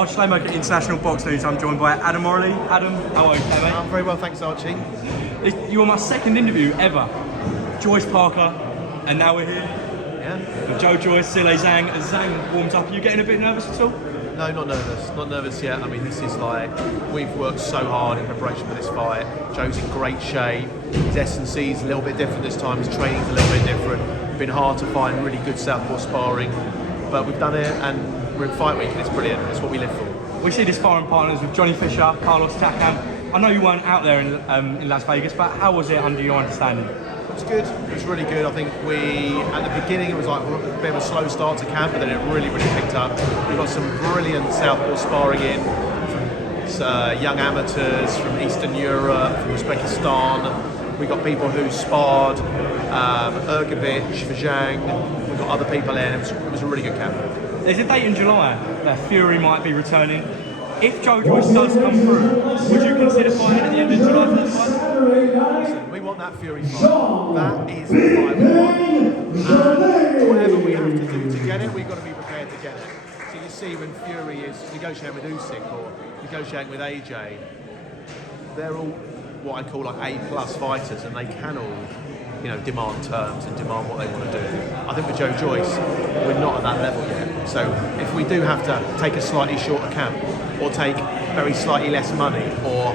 Archie Maker International Box News. I'm joined by Adam Moralee. Adam, how are you, mate? I'm very well, thanks, Archie. You were my second interview ever. Joyce Parker, and now we're here. Yeah? With Joe Joyce, Zhilei, Zhang. As Zhang warms up, are you getting a bit nervous at all? No, not nervous. Not nervous yet. I mean, this is like, we've worked so hard in preparation for this fight. Joe's in great shape. His S&C's a little bit different this time. His training's a little bit different. Been hard to find really good southpaw sparring. But we've done it, and we're in fight week, and it's brilliant. It's what we live for. We see the sparring partners with Johnny Fisher, Carlos Takam. I know you weren't out there in Las Vegas, but how was it under your understanding? It was good. It was really good. I think at the beginning, it was like a bit of a slow start to camp, but then it really picked up. We've got some brilliant southpaw sparring in from young amateurs from Eastern Europe, from Uzbekistan. We've got people who sparred Ergovic for Zhang. We've got other people in. It was a really good camp. There's a date in July that Fury might be returning. If Joe Joyce does come through, would you consider fighting at the end of July for this fight? Listen, we want that Fury fight. That is the fight we want. And whatever we have to do to get it, we've got to be prepared to get it. So you see when Fury is negotiating with Usyk or negotiating with AJ, they're all what I call like A+ fighters, and they can all, demand terms and demand what they want to do. I think with Joe Joyce, we're not at that level yet. So if we do have to take a slightly shorter camp, or take very slightly less money, or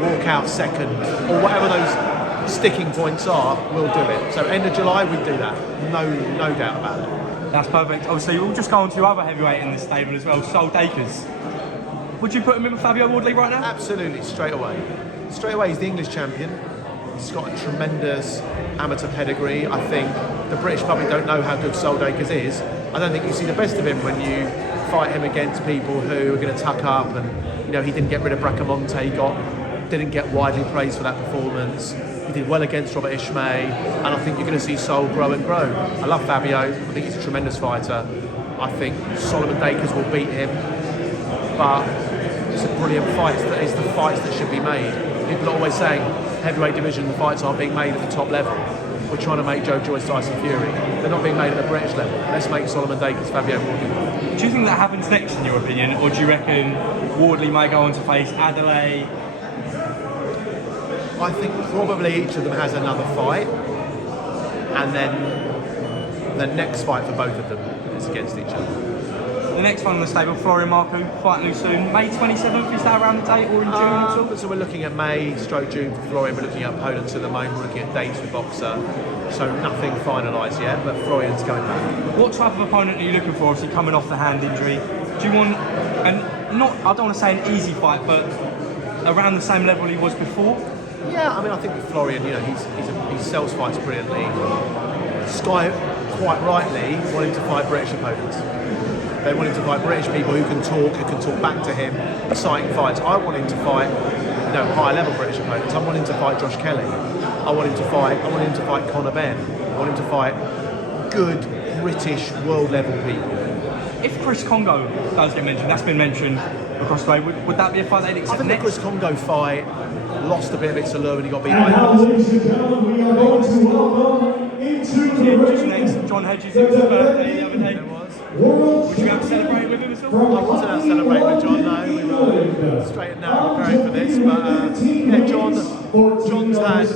walk out second, or whatever those sticking points are, we'll do it. So end of July, we'd do that. No doubt about it. That's perfect. Obviously, we'll just go on to other heavyweight in this stable as well, Dacres. Would you put him in with Fabio Wardley right now? Absolutely, straight away. Straight away, he's the English champion. He's got a tremendous amateur pedigree. I think the British public don't know how good Dacres is. I don't think you see the best of him when you fight him against people who are going to tuck up, and he didn't get rid of Bracamonte, didn't get widely praised for that performance. He did well against Robert Ishmael, and I think you're going to see Sol grow and grow. I love Fabio. I think he's a tremendous fighter. I think Solomon Dacres will beat him, but it's a brilliant fight. It's the fights that should be made. People are always saying heavyweight division fights aren't being made at the top level. We're trying to make Joe Joyce, Tyson Fury. They're not being made at the British level. Let's make Solomon Dacres, Fabio Wardley. Do you think that happens next, in your opinion, or do you reckon Wardley may go on to face Adelaide? I think probably each of them has another fight, and then the next fight for both of them is against each other. The next one on the stable, Florian Marku, fighting soon. May 27th, is that around the date, or in June at all? So we're looking at May/June for Florian. We're looking at opponents at the moment. We're looking at dates with Boxer. So nothing finalised yet, but Florian's going back. What type of opponent are you looking for, obviously coming off the hand injury? Do you want, I don't want to say an easy fight, but around the same level he was before? Yeah, I mean, I think with Florian, he sells fights brilliantly. Sky, quite rightly, want him to fight British opponents. They want him to fight British people who can talk back to him, exciting fights. I want him to fight, higher level British opponents. I want him to fight Josh Kelly. I want him to fight Conor Benn. I want him to fight good British world level people. If Chris Congo does get mentioned, that's been mentioned across the way, would that be a fight they'd accept? I think the Chris Congo fight lost a bit of its allure when he got beat by Hedges. Just next, John Hedges, it was his birthday the other day. Would you have to celebrate with him at all? I wasn't out celebrating with John, no. We were straight and narrow preparing for this, but John's had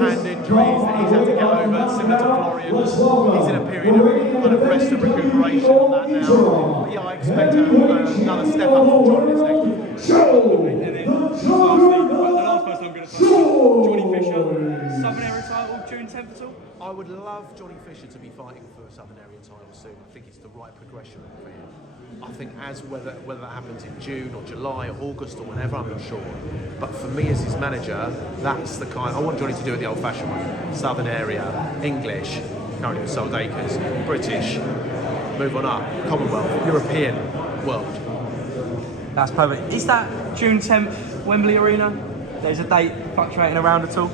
hand injuries that he's had to get over, similar to Florian. He's in a period of kind of rest and recuperation on that now. But yeah, I expect another step up from John in his next performance. And then lastly, the last person I'm going to touch on, Johnny Fisher, Southern Area title, June 10th at all? I would love Johnny Fisher to be fighting for a Southern Area title soon. I think it's the right progression for him. I think whether that happens in June or July or August or whenever, I'm not sure. But for me as his manager, that's the kind I want Johnny to do it the old-fashioned way. Southern Area, English, currently with Dacres, British, move on up, Commonwealth, European, world. That's perfect. Is that June 10th, Wembley Arena? There's a date fluctuating around at all?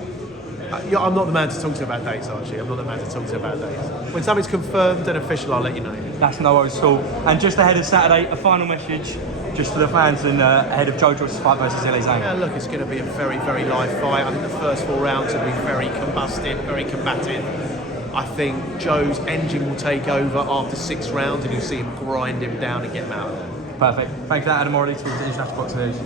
Yeah, I'm not the man to talk to about dates, Archie. I'm not the man to talk to about dates. When something's confirmed and official, I'll let you know. That's no worries at all. And just ahead of Saturday, a final message just for the fans and ahead of Joe Joyce's fight versus JoyceZhang. Yeah, look, it's going to be a very, very live fight. I think the first 4 rounds will be very combustive, very combative. I think Joe's engine will take over after 6 rounds, and you'll see him grind him down and get him out of there. Perfect. Thanks for that, Adam Moralee, to the International Boxing News.